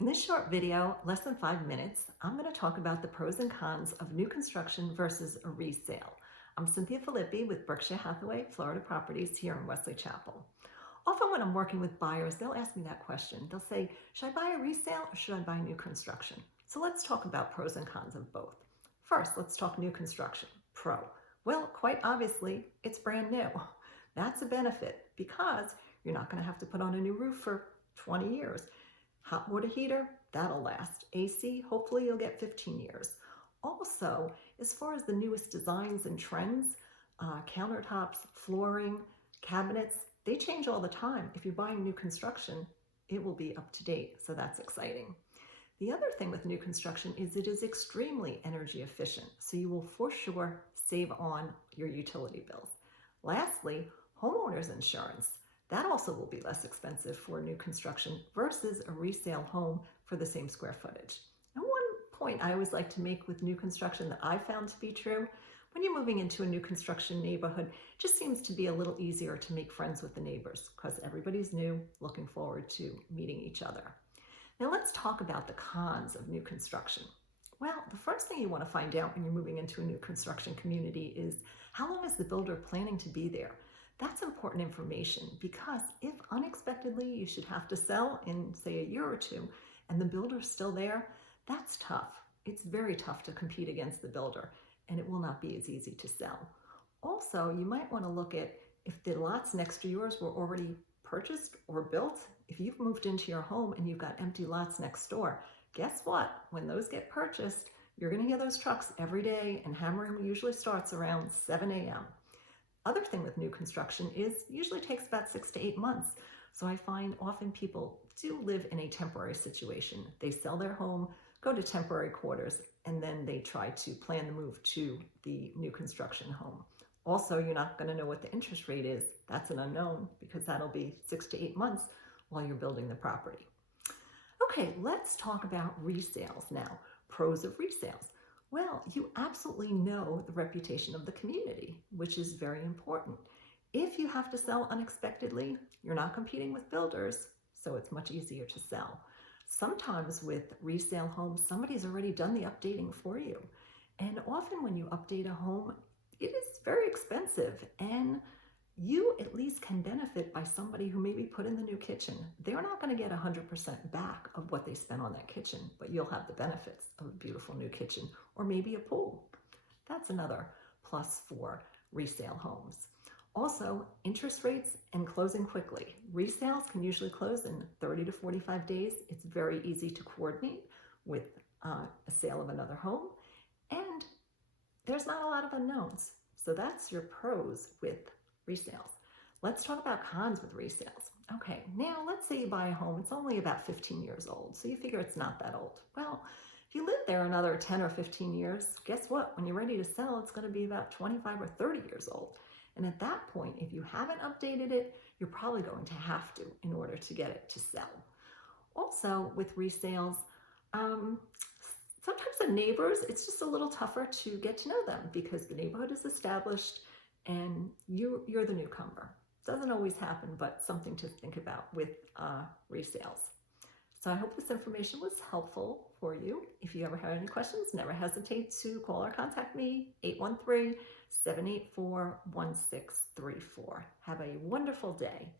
In this short video, less than 5 minutes, I'm going to talk about the pros and cons of new construction versus a resale. I'm Cynthia Filippi with Berkshire Hathaway Florida Properties here in Wesley Chapel. Often when I'm working with buyers, they'll ask me that question. They'll say, should I buy a resale or should I buy new construction? So let's talk about pros and cons of both. First, let's talk new construction. Pro. Well, quite obviously, it's brand new. That's a benefit because you're not going to have to put on a new roof for 20 years. Hot water heater, that'll last. AC, hopefully you'll get 15 years. Also, as far as the newest designs and trends, countertops, flooring, cabinets, they change all the time. If you're buying new construction, it will be up to date, so that's exciting. The other thing with new construction is it is extremely energy efficient, so you will for sure save on your utility bills. Lastly, homeowners insurance. That also will be less expensive for new construction versus a resale home for the same square footage. And one point I always like to make with new construction that I found to be true, when you're moving into a new construction neighborhood, it just seems to be a little easier to make friends with the neighbors because everybody's new, looking forward to meeting each other. Now let's talk about the cons of new construction. Well, the first thing you want to find out when you're moving into a new construction community is how long is the builder planning to be there? That's important information because if unexpectedly you should have to sell in, say, a year or two and the builder's still there, that's tough. It's very tough to compete against the builder and it will not be as easy to sell. Also, you might want to look at if the lots next to yours were already purchased or built. If you've moved into your home and you've got empty lots next door, guess what? When those get purchased, you're going to hear those trucks every day, and hammering usually starts around 7 a.m. Other thing with new construction is usually takes about 6 to 8 months. So I find often people do live in a temporary situation. They sell their home, go to temporary quarters, and then they try to plan the move to the new construction home. Also, you're not going to know what the interest rate is. That's an unknown because that'll be 6 to 8 months while you're building the property. Okay, let's talk about resales now. Pros of resales. Well, you absolutely know the reputation of the community, which is very important. If you have to sell unexpectedly, you're not competing with builders, so it's much easier to sell. Sometimes with resale homes, somebody's already done the updating for you. And often when you update a home, it is very expensive, and you at least can benefit by somebody who maybe put in the new kitchen. They're not going to get 100% back of what they spent on that kitchen, but you'll have the benefits of a beautiful new kitchen or maybe a pool. That's another plus for resale homes. Also, interest rates and closing quickly. Resales can usually close in 30 to 45 days. It's very easy to coordinate with a sale of another home, and there's not a lot of unknowns. So that's your pros with resales. Let's talk about cons with resales. Okay, now let's say you buy a home, it's only about 15 years old, so you figure it's not that old. Well, if you live there another 10 or 15 years, guess what? When you're ready to sell, it's going to be about 25 or 30 years old. And at that point, if you haven't updated it, you're probably going to have to in order to get it to sell. Also, with resales, sometimes the neighbors, it's just a little tougher to get to know them because the neighborhood is established and you're the newcomer. Doesn't always happen, but something to think about with resales. So I hope this information was helpful for you. If you ever have any questions, never hesitate to call or contact me, 813-784-1634. Have a wonderful day.